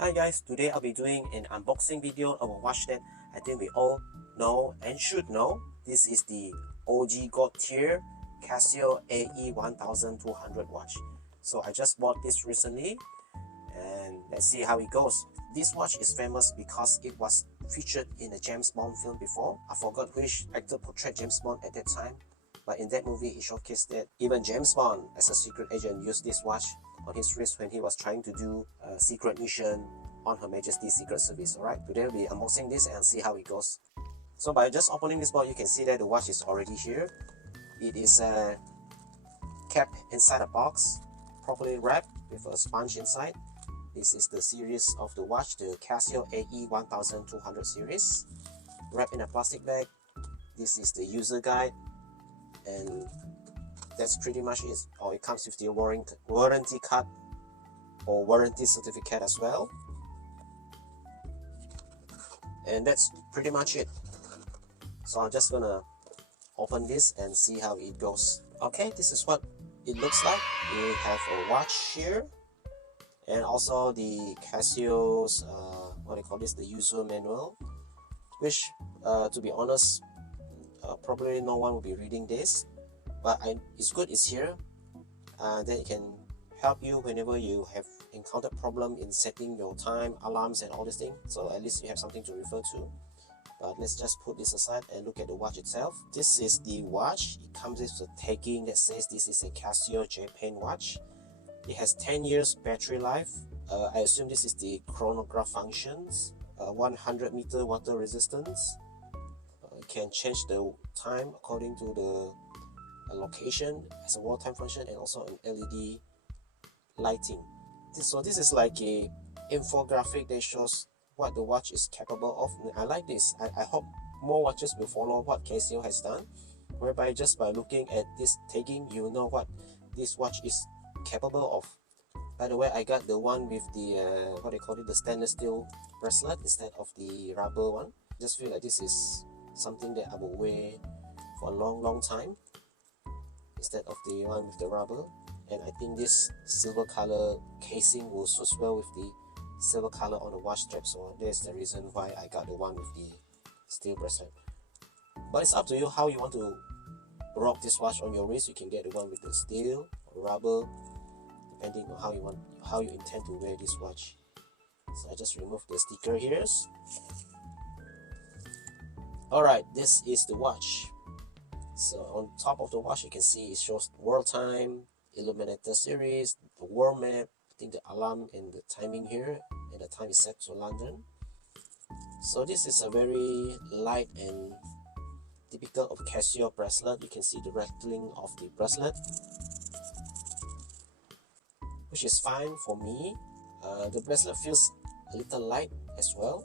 Hi guys, today I'll be doing an unboxing video of a watch that I think we all know and should know. This is the OG God tier Casio AE1200 watch. So I just bought this recently and let's see how it goes. This watch is famous because it was featured in a James Bond film before. I forgot which actor portrayed James Bond at that time, but in that movie he showcased that even James Bond as a secret agent used this watch on his wrist when he was trying to do a secret mission on Her Majesty Secret Service. Alright, today we'll be unboxing this and see how it goes. So by just opening this box, you can see that the watch is already here. It is kept inside a box, properly wrapped with a sponge inside. This is the series of the watch, the Casio AE1200 series, wrapped in a plastic bag. This is the user guide, and that's pretty much it. Or it comes with the warranty card or warranty certificate as well. And that's pretty much it. So I'm just gonna open this and see how it goes. Okay, this is what it looks like. We have a watch here, and also the Casio's what do you call this, the user manual, which to be honest, probably no one will be reading this, but it's good it's here. Then it can help you whenever you have encountered problem in setting your time, alarms and all these things, so at least you have something to refer to. But let's just put this aside and look at the watch itself. This is the watch. It comes with a tagging that says this is a Casio Japan watch. It has 10 years battery life. I assume this is the chronograph functions. 100 meter water resistance. It can change the time according to the location as a wall time function, and also an LED lighting. So this is like a infographic that shows what the watch is capable of. I like this. I hope more watches will follow what Casio has done, whereby just by looking at this tagging, you know what this watch is capable of. By the way, I got the one with the what do you call it, the stainless steel bracelet instead of the rubber one. Just feel like this is something that I will wear for a long time instead of the one with the rubber. And I think this silver color casing will suit well with the silver color on the watch strap, so that's the reason why I got the one with the steel bracelet. But it's up to you how you want to rock this watch on your wrist. You can get the one with the steel or rubber, depending on how you intend to wear this watch. So I just remove the sticker here. Alright, this is the watch. So on top of the watch you can see it shows world time, illuminator series, the world map, I think the alarm and the timing here, and the time is set to London. So this is a very light and typical of Casio bracelet. You can see the rattling of the bracelet, which is fine for me. The bracelet feels a little light as well,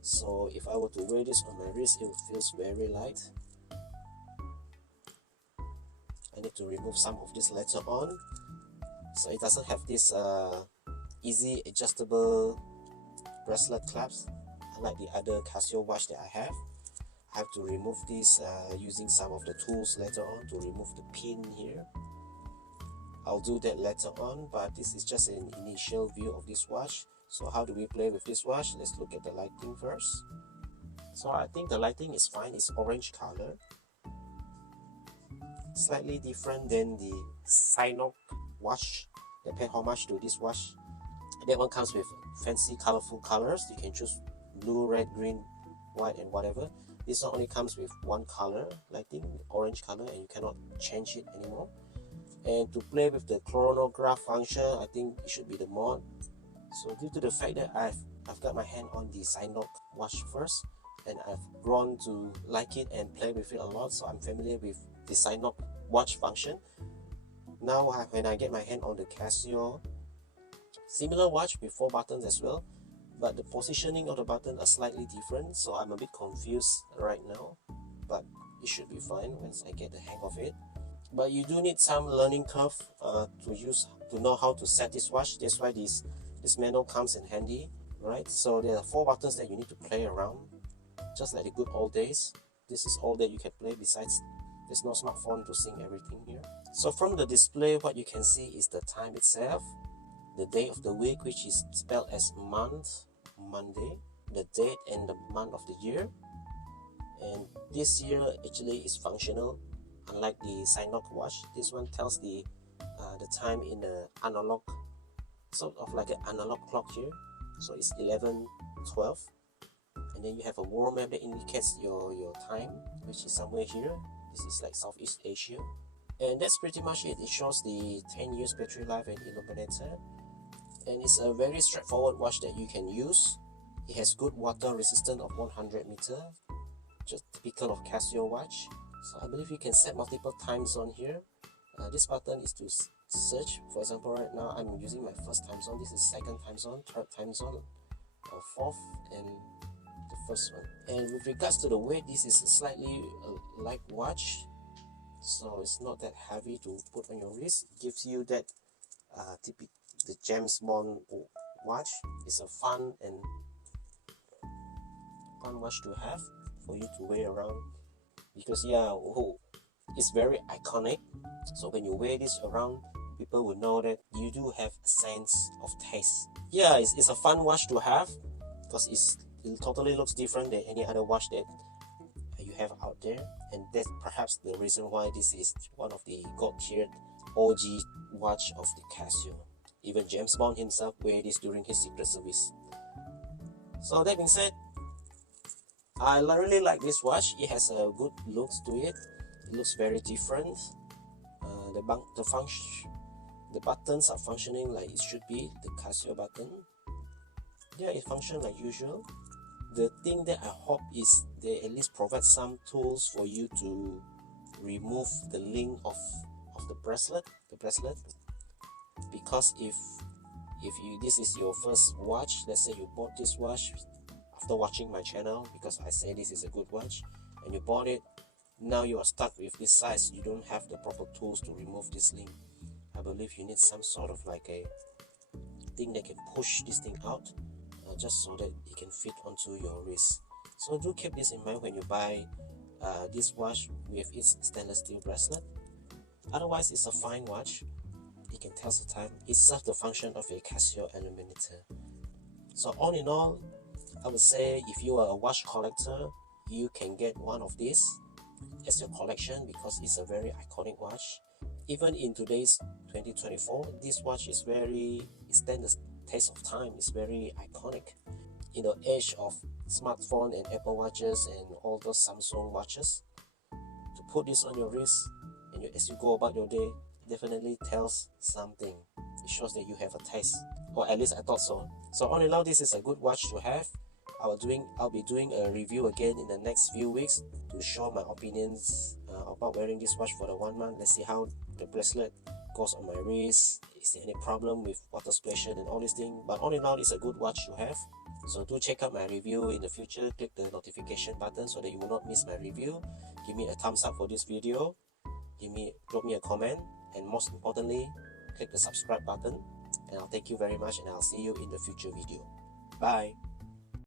so if I were to wear this on my wrist, it feels very light. I need to remove some of this later on, so it doesn't have this easy adjustable bracelet clasp unlike the other Casio watch that I have. I have to remove this using some of the tools later on to remove the pin here. I'll do that later on, but this is just an initial view of this watch. So how do we play with this watch? Let's look at the lighting first. So I think the lighting is fine. It's orange color, slightly different than the Sinoc watch. I paid homage to this watch. That one comes with fancy colorful colors. You can choose blue, red, green, white and whatever. This one only comes with one color lighting, orange color, and you cannot change it anymore. And to play with the chronograph function, I think it should be the mod. So due to the fact that I've got my hand on the Sinoc watch first, and I've grown to like it and play with it a lot, so I'm familiar with the Sinoc watch function. Now when I get my hand on the Casio, similar watch with 4 buttons as well, but the positioning of the button are slightly different, so I'm a bit confused right now, but it should be fine once I get the hang of it. But you do need some learning curve to know how to set this watch. That's why this manual comes in handy, right? So there are 4 buttons that you need to play around, just like the good old days. This is all that you can play. Besides, there's no smartphone to sync everything here. So from the display, what you can see is the time itself. the day of the week, which is spelled as month, Monday, the date and the month of the year. And this year actually is functional, unlike the Synok watch. This one tells the time in the analog, sort of like an analog clock here. So it's 11:12, and then you have a world map that indicates your time, which is somewhere here. This is like Southeast Asia, and that's pretty much it. It shows the 10 years battery life and illuminator, and it's a very straightforward watch that you can use. It has good water resistance of 100 meter, just typical of Casio watch. So I believe you can set multiple time zone here. This button is to search. For example, right now I'm using my first time zone. This is second time zone, third time zone, fourth, and the first one. And with regards to the weight, this is a slightly light watch, so it's not that heavy to put on your wrist. It gives you that typical the James Bond watch. It's a fun watch to have for you to wear around, because it's very iconic. So when you wear this around, people will know that you do have a sense of taste. Yeah, it's a fun watch to have, because it totally looks different than any other watch that you have out there, and that's perhaps the reason why this is one of the gold-tiered OG watch of the Casio. Even James Bond himself wear this during his Secret Service. So that being said, I really like this watch. It has a good looks to it. It looks very different. The buttons are functioning like it should be, the Casio button. Yeah, it functions like usual. The thing that I hope is they at least provide some tools for you to remove the link of the bracelet. Because if this is your first watch, let's say you bought this watch after watching my channel, because I say this is a good watch, and you bought it, now you are stuck with this size. You don't have the proper tools to remove this link. I believe you need some sort of like a thing that can push this thing out, just so that it can fit onto your wrist. So do keep this in mind when you buy this watch with its stainless steel bracelet. Otherwise, it's a fine watch. It can tell the time. It serves the function of a Casio illuminator. So all in all, I would say if you are a watch collector, you can get one of these as your collection, because it's a very iconic watch. Even in today's 2024, this watch is it stands the test of time. It's very iconic. In the age of smartphone and Apple watches and all those Samsung watches, to put this on your wrist and as you go about your day, definitely tells something. It shows that you have a taste, or at least I thought so. So all in all, this is a good watch to have. I'll be doing a review again in the next few weeks to show my opinions about wearing this watch for the 1 month. Let's see how the bracelet goes on my wrist. Is there any problem with water splashing and all these things? But all in all, it's a good watch to have. So do check out my review in the future. Click the notification button so that you will not miss my review. Give me a thumbs up for this video. Drop me a comment, and most importantly, click the subscribe button. And I'll thank you very much, and I'll see you in the future video. Bye.